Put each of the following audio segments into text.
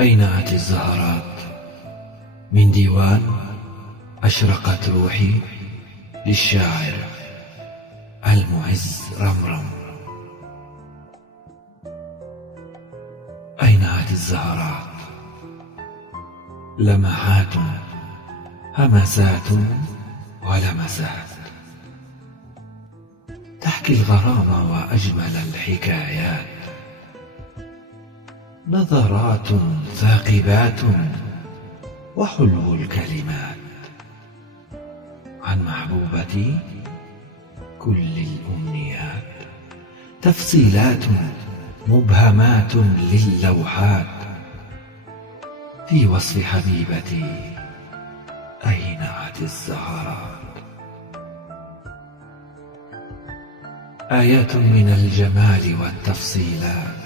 أينعت الزهرات من ديوان أشرقت روحي للشاعر المعز رمرم. أينعت الزهرات لمحات همسات ولمسات تحكي الغرام وأجمل الحكايات، نظرات ثاقبات وحلو الكلمات عن محبوبتي كل الأمنيات، تفصيلات مبهمات للوحات في وصف حبيبتي أينعت الزهرات. آيات من الجمال والتفصيلات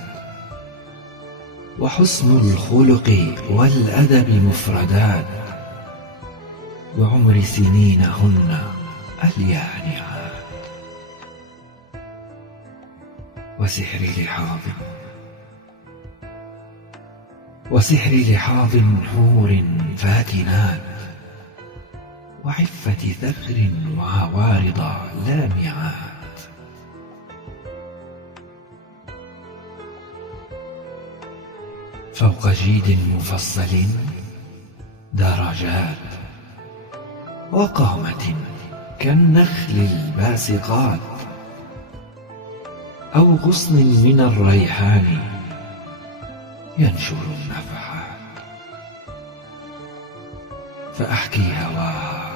وحسن الخلق والأدب مفردات، بعمر سنينهن اليانعات، وسحر لحاظ حور فاتنات، وعفة ثغر وعوارض لامعات، فوق جيد مفصل درجات، وقامة كالنخل الباسقات، أو غصن من الريحان ينشر النفحات. فأحكي هواها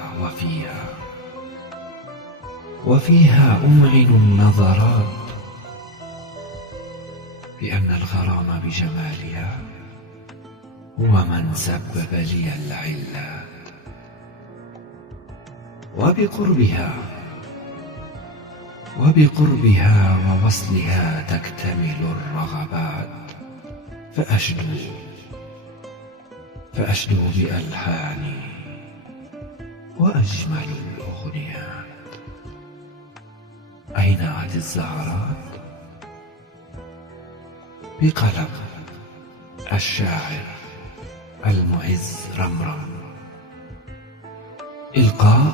وفيها أمعن النظرات، بأن الغرام بجمالها هو من سبب لي العلات، وبقربها ووصلها تكتمل الرغبات، فأشدو بألحاني وأجمل الأغنيات. أينعت الزهرات بقلم الشاعر المعز رمرم. إلقاء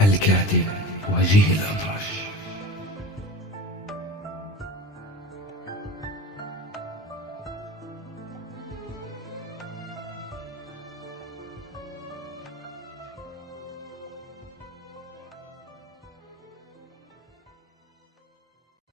الكاتب وجيه الأطرش.